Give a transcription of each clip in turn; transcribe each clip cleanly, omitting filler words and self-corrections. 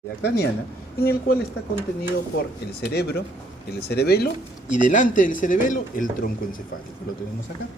craneana, en el cual está contenido por el cerebro, el cerebelo, y delante del cerebelo el tronco encefálico. Lo tenemos acá.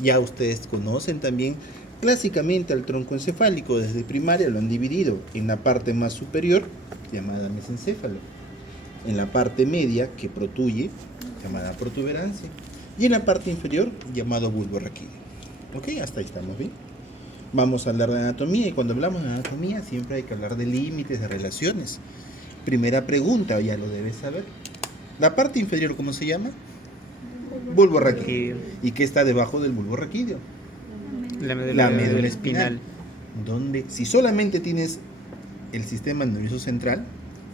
Ya ustedes conocen también clásicamente al tronco encefálico. Desde primaria lo han dividido en la parte más superior, llamada mesencéfalo, en la parte media, que protuye, llamada protuberancia, y en la parte inferior, llamado bulbo raquídeo. Ok, hasta ahí estamos bien. Vamos a hablar de anatomía, y cuando hablamos de anatomía siempre hay que hablar de límites, de relaciones. Primera pregunta, ya lo debes saber. La parte inferior, ¿cómo se llama? Bulbo raquídeo. ¿Y qué está debajo del bulbo raquídeo? La médula espinal. Donde, si solamente tienes el sistema nervioso central,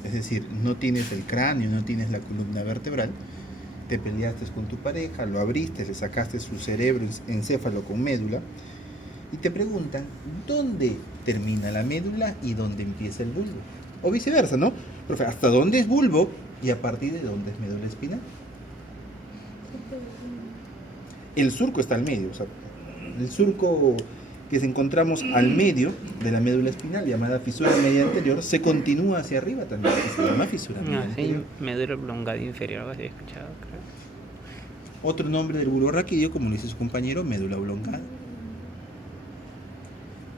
es decir, no tienes el cráneo, no tienes la columna vertebral, te peleaste con tu pareja, lo abriste, le sacaste su cerebro encéfalo con médula, y te preguntan dónde termina la médula y dónde empieza el bulbo. O viceversa, ¿no? Profe, ¿hasta dónde es bulbo y a partir de dónde es médula espinal? El surco está al medio, o sea, el surco que encontramos al medio de la médula espinal, llamada fisura media anterior, se continúa hacia arriba también, que se llama fisura media anterior. Sí, médula oblongada inferior, algo así he escuchado, creo. Otro nombre del bulbo raquídeo, como le dice su compañero, médula oblongada.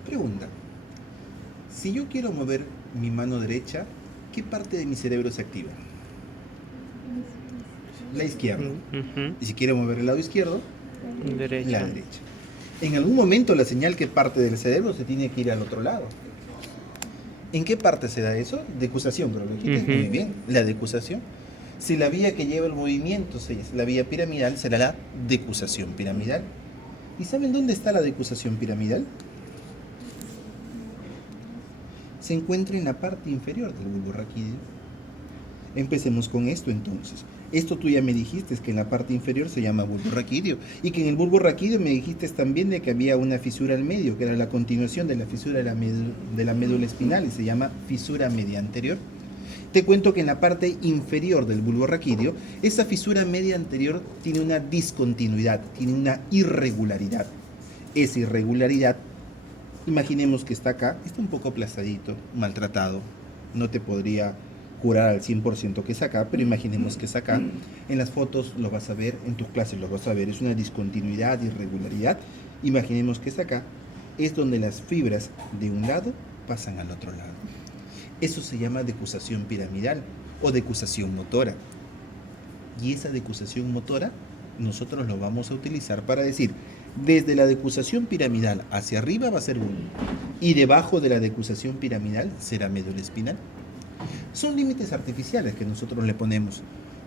Pregunta: si yo quiero mover mi mano derecha, ¿qué parte de mi cerebro se activa? La izquierda. Y si quiero mover el lado izquierdo, derecha. La derecha. En algún momento la señal que parte del cerebro se tiene que ir al otro lado. ¿En qué parte se da eso? Decusación, creo que dijiste. Muy bien, la decusación. Si la vía que lleva el movimiento es la vía piramidal, será la decusación piramidal. ¿Y saben dónde está la decusación piramidal? Se encuentra en la parte inferior del bulbo raquídeo. Empecemos con esto entonces. Esto tú ya me dijiste que en la parte inferior se llama bulbo raquídeo, y que en el bulbo raquídeo me dijiste también de que había una fisura al medio, que era la continuación de la fisura de la médula espinal, y se llama fisura media anterior. Te cuento que en la parte inferior del bulbo raquídeo, esa fisura media anterior tiene una discontinuidad, tiene una irregularidad. Esa irregularidad, imaginemos que está acá, está un poco aplastadito, maltratado, no te podría jurar al 100% que es acá, pero imaginemos que es acá. En las fotos lo vas a ver, en tus clases lo vas a ver, es una discontinuidad, irregularidad. Imaginemos que es acá, es donde las fibras de un lado pasan al otro lado. Eso se llama decusación piramidal o decusación motora. Y esa decusación motora nosotros lo vamos a utilizar para decir, desde la decusación piramidal hacia arriba va a ser bulbo, y debajo de la decusación piramidal será médula espinal. Son límites artificiales que nosotros le ponemos.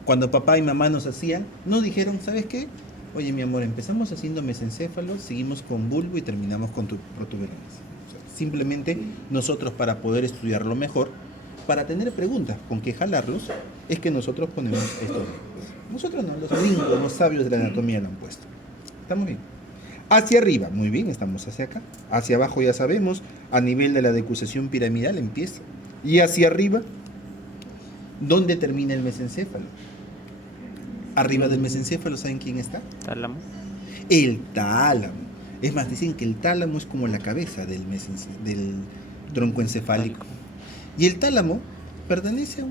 Cuando papá y mamá nos hacían, no dijeron, ¿sabes qué? Oye, mi amor, empezamos haciendo mesencéfalo, seguimos con bulbo y terminamos con tu protuberancia. O sea, simplemente nosotros, para poder estudiarlo mejor, para tener preguntas con que jalarlos, es que nosotros ponemos estos límites. Nosotros no, los gringos, los sabios de la anatomía lo han puesto. ¿Estamos bien? Hacia arriba, muy bien, estamos hacia acá. Hacia abajo ya sabemos, a nivel de la decusación piramidal empieza. Y hacia arriba, ¿dónde termina el mesencéfalo? Arriba del mesencéfalo, ¿saben quién está? Tálamo. El tálamo. Es más, dicen que el tálamo es como la cabeza del tronco encefálico. Y el tálamo pertenece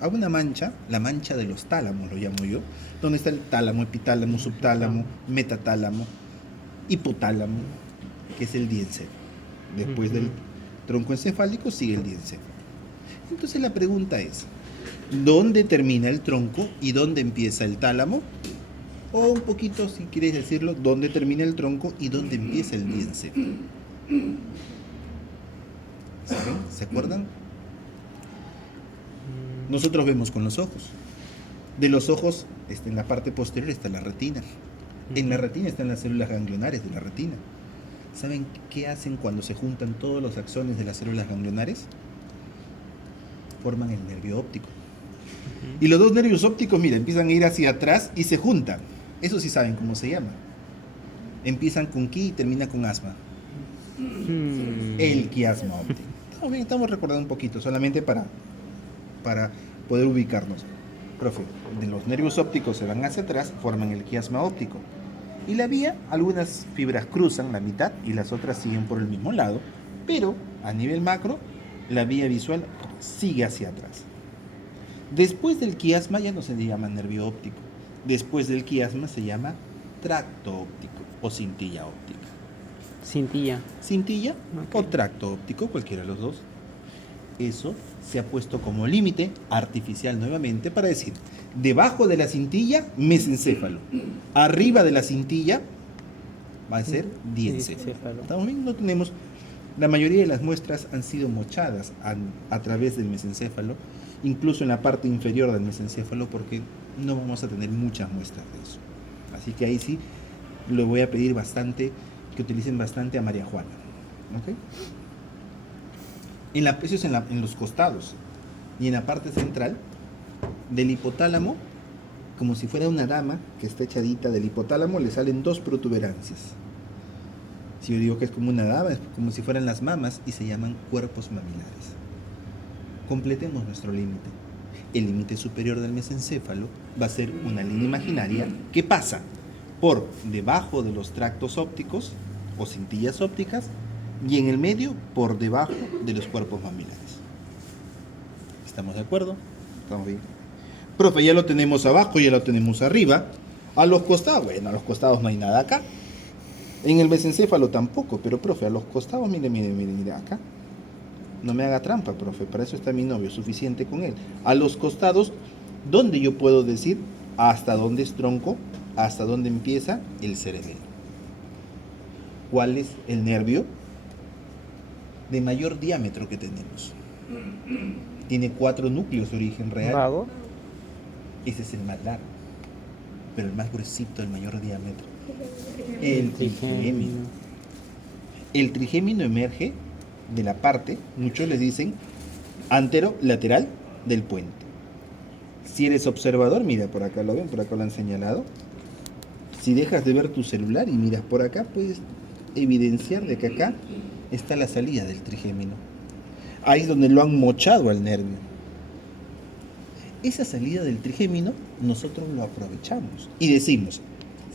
a una mancha, la mancha de los tálamos, lo llamo yo, donde está el tálamo, epitálamo, subtálamo, metatálamo, hipotálamo, que es el diencéfalo. Después del tronco encefálico sigue el diencéfalo. Entonces la pregunta es, ¿dónde termina el tronco y dónde empieza el tálamo? O un poquito, si quieres decirlo, ¿dónde termina el tronco y dónde empieza el diencéfalo? ¿Saben? ¿Se acuerdan? Nosotros vemos con los ojos. De los ojos, en la parte posterior está la retina. En la retina están las células ganglionares de la retina. ¿Saben qué hacen cuando se juntan todos los axones de las células ganglionares? Forman el nervio óptico. Y los dos nervios ópticos, mira, empiezan a ir hacia atrás y se juntan. Eso sí saben cómo se llama. Empiezan con ki y termina con asma. El quiasma óptico. Estamos recordando un poquito, solamente para poder ubicarnos. Profe, de los nervios ópticos se van hacia atrás, forman el quiasma óptico. Y la vía, algunas fibras cruzan la mitad y las otras siguen por el mismo lado, pero a nivel macro la vía visual sigue hacia atrás. Después del quiasma ya no se le llama nervio óptico. Después del quiasma se llama tracto óptico o cintilla óptica. Cintilla. Cintilla Ok. o tracto óptico, cualquiera de los dos. Eso se ha puesto como límite artificial nuevamente para decir, debajo de la cintilla, mesencéfalo. Arriba de la cintilla va a ser diencéfalo. Diencéfalo. ¿Estamos bien? No tenemos... La mayoría de las muestras han sido mochadas a través del mesencéfalo, incluso en la parte inferior del mesencéfalo, porque no vamos a tener muchas muestras de eso. Así que ahí sí le voy a pedir bastante, que utilicen bastante a María Juana. ¿Ok? Eso es en los costados. Y en la parte central del hipotálamo, como si fuera una dama que está echadita del hipotálamo, le salen dos protuberancias. Si yo digo que es como una dama, es como si fueran las mamas y se llaman cuerpos mamilares. Completemos nuestro límite. El límite superior del mesencéfalo va a ser una línea imaginaria que pasa por debajo de los tractos ópticos o cintillas ópticas y en el medio por debajo de los cuerpos mamilares. ¿Estamos de acuerdo? ¿Estamos bien? Profe, ya lo tenemos abajo, ya lo tenemos arriba. A los costados, bueno, a los costados no hay nada acá. En el mesencéfalo tampoco, pero profe, a los costados, mire, acá. No me haga trampa, profe, para eso está mi novio, suficiente con él. A los costados, ¿dónde yo puedo decir hasta dónde es tronco, hasta dónde empieza el cerebelo? ¿Cuál es el nervio de mayor diámetro que tenemos? Tiene 4 núcleos de origen real. Vago. Ese es el más largo, pero el más gruesito, el mayor diámetro. El trigémino. El trigémino emerge de la parte, muchos le dicen, antero-lateral del puente. Si eres observador, mira, por acá lo ven, por acá lo han señalado. Si dejas de ver tu celular y miras por acá, puedes evidenciar de que acá está la salida del trigémino. Ahí es donde lo han mochado al nervio. Esa salida del trigémino nosotros lo aprovechamos y decimos,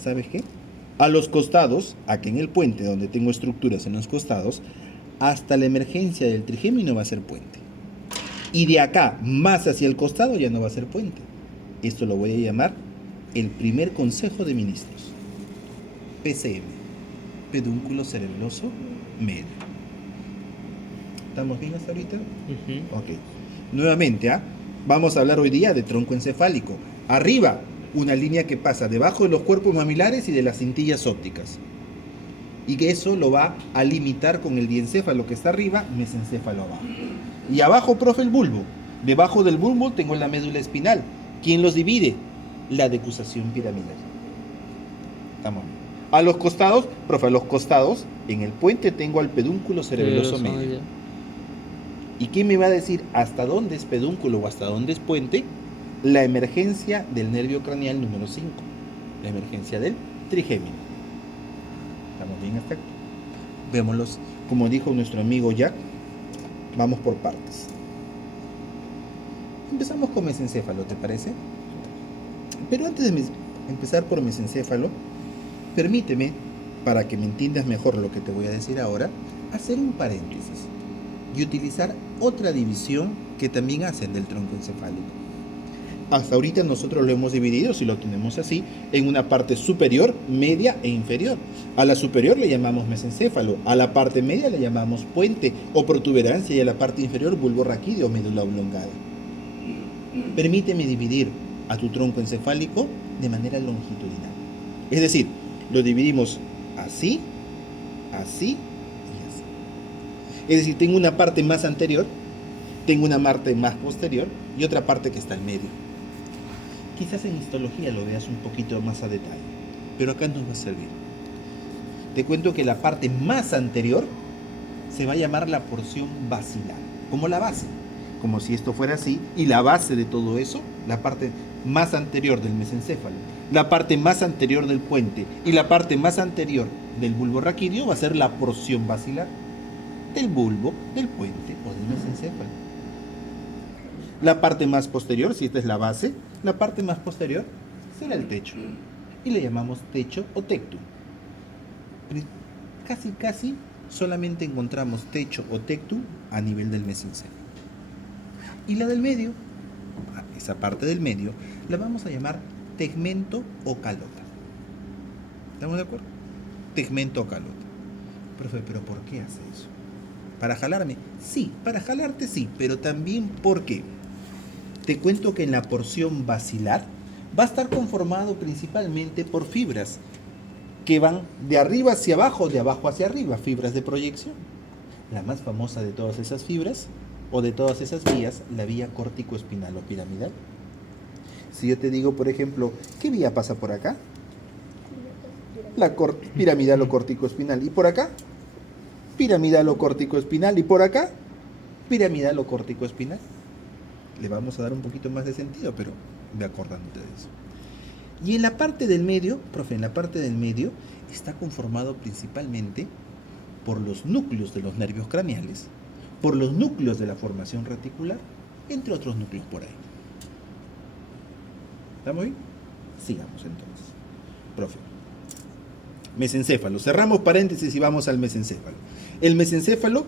¿sabes qué? A los costados, aquí en el puente donde tengo estructuras en los costados, hasta la emergencia del trigémino va a ser puente. Y de acá más hacia el costado ya no va a ser puente. Esto lo voy a llamar el primer consejo de ministros. PCM, pedúnculo cerebeloso medio. ¿Estamos bien hasta ahorita? Ok. Nuevamente, vamos a hablar hoy día de tronco encefálico. Arriba, una línea que pasa debajo de los cuerpos mamilares y de las cintillas ópticas. Y que eso lo va a limitar con el diencéfalo que está arriba, mesencéfalo abajo. Y abajo, profe, el bulbo. Debajo del bulbo tengo la médula espinal. ¿Quién los divide? La decusación piramidal. Estamos bien. A los costados, profe, a los costados, en el puente tengo al pedúnculo cerebeloso medio. ¿Y quién me va a decir hasta dónde es pedúnculo o hasta dónde es puente? La emergencia del nervio craneal número 5. La emergencia del trigémino. ¿Estamos bien hasta aquí? Vémoslos. Como dijo nuestro amigo Jack, vamos por partes. Empezamos con mesencéfalo, ¿te parece? Pero antes de empezar por mesencéfalo, permíteme, para que me entiendas mejor lo que te voy a decir ahora, hacer un paréntesis y utilizar otra división que también hacen del tronco encefálico. Hasta ahorita nosotros lo hemos dividido, si lo tenemos así, en una parte superior, media e inferior. A la superior le llamamos mesencéfalo, a la parte media le llamamos puente o protuberancia y a la parte inferior bulbo raquídeo o médula oblongada. Permíteme dividir a tu tronco encefálico de manera longitudinal. Es decir, lo dividimos así, así y así. Es decir, tengo una parte más anterior, tengo una parte más posterior y otra parte que está en medio. Quizás en histología lo veas un poquito más a detalle, pero acá nos va a servir. Te cuento que la parte más anterior se va a llamar la porción basilar, como la base, como si esto fuera así, y la base de todo eso, la parte más anterior del mesencéfalo, la parte más anterior del puente y la parte más anterior del bulbo raquídeo va a ser la porción basilar del bulbo, del puente o del mesencéfalo. La parte más posterior, si esta es la base, la parte más posterior será el techo y le llamamos techo o tectum. Casi solamente encontramos techo o tectum a nivel del mesencéfalo. Y la del medio, esa parte del medio, la vamos a llamar tegmento o calota. ¿Estamos de acuerdo? Tegmento o calota. Profe, ¿pero por qué hace eso? ¿Para jalarme? Sí, para jalarte sí, pero también ¿por qué? Te cuento que en la porción basilar va a estar conformado principalmente por fibras que van de arriba hacia abajo, de abajo hacia arriba, fibras de proyección. La más famosa de todas esas fibras o de todas esas vías, la vía córtico-espinal o piramidal. Si yo te digo, por ejemplo, ¿qué vía pasa por acá? La piramidal o córtico-espinal. ¿Y por acá? Piramidal o córtico-espinal. ¿Y por acá? Piramidal o córtico-espinal. Le vamos a dar un poquito más de sentido, pero ve acordándote de eso. Y en la parte del medio, profe, en la parte del medio está conformado principalmente por los núcleos de los nervios craneales, por los núcleos de la formación reticular, entre otros núcleos por ahí. ¿Estamos bien? Sigamos entonces. Profe, mesencéfalo. Cerramos paréntesis y vamos al mesencéfalo. El mesencéfalo,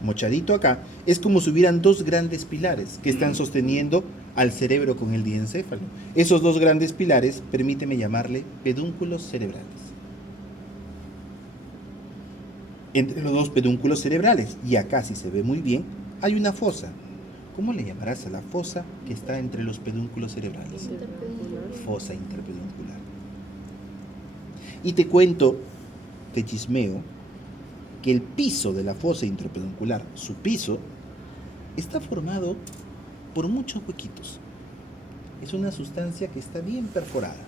mochadito acá, es como si hubieran dos grandes pilares que están sosteniendo al cerebro con el diencéfalo. Esos dos grandes pilares, permíteme llamarle pedúnculos cerebrales. Entre los dos pedúnculos cerebrales, y acá si se ve muy bien, hay una fosa. ¿Cómo le llamarás a la fosa que está entre los pedúnculos cerebrales? Fosa interpeduncular. Y te cuento, te chismeo, que el piso de la fosa interpeduncular, su piso, está formado por muchos huequitos. Es una sustancia que está bien perforada.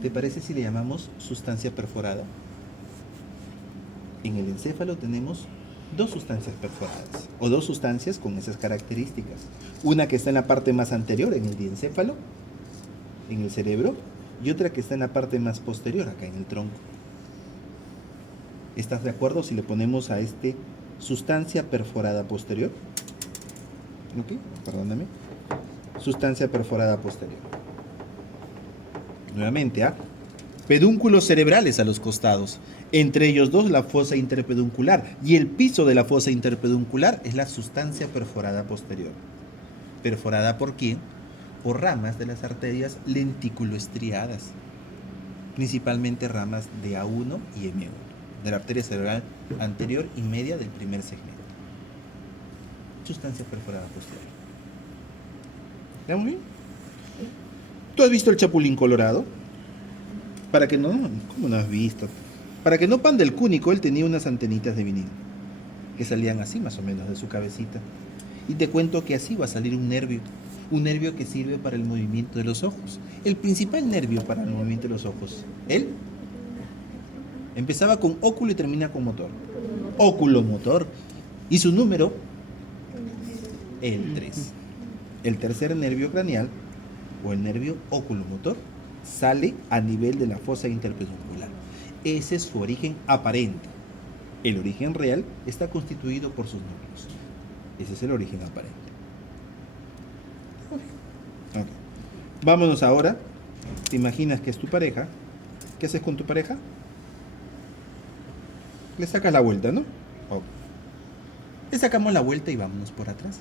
¿Te parece si le llamamos sustancia perforada? En el encéfalo tenemos dos sustancias perforadas, o dos sustancias con esas características. Una que está en la parte más anterior, en el diencéfalo, en el cerebro, y otra que está en la parte más posterior, acá en el tronco. ¿Estás de acuerdo si le ponemos a este sustancia perforada posterior? ¿Ok? Perdóname. Sustancia perforada posterior. Nuevamente, pedúnculos cerebrales a los costados. Entre ellos dos, la fosa interpeduncular. Y el piso de la fosa interpeduncular es la sustancia perforada posterior. ¿Perforada por quién? Por ramas de las arterias lenticuloestriadas. Principalmente ramas de A1 y M1. De la arteria cerebral anterior y media del primer segmento. Sustancia perforada posterior. ¿Estamos bien? ¿Tú has visto el Chapulín Colorado? Para que no, ¿cómo no has visto? Para que no panda el cúnico, él tenía unas antenitas de vinilo que salían así más o menos de su cabecita. Y te cuento que así va a salir un nervio que sirve para el movimiento de los ojos. El principal nervio para el movimiento de los ojos, él empezaba con óculo y termina con motor. Óculo-motor. Y su número, el 3. El tercer nervio craneal, o el nervio óculo-motor, sale a nivel de la fosa interpeduncular. Ese es su origen aparente. El origen real está constituido por sus núcleos. Ese es el origen aparente. Okay. Vámonos ahora. ¿Te imaginas que es tu pareja? ¿Qué haces con tu pareja? Le sacas la vuelta, ¿no? Okay. Le sacamos la vuelta y vámonos por atrás.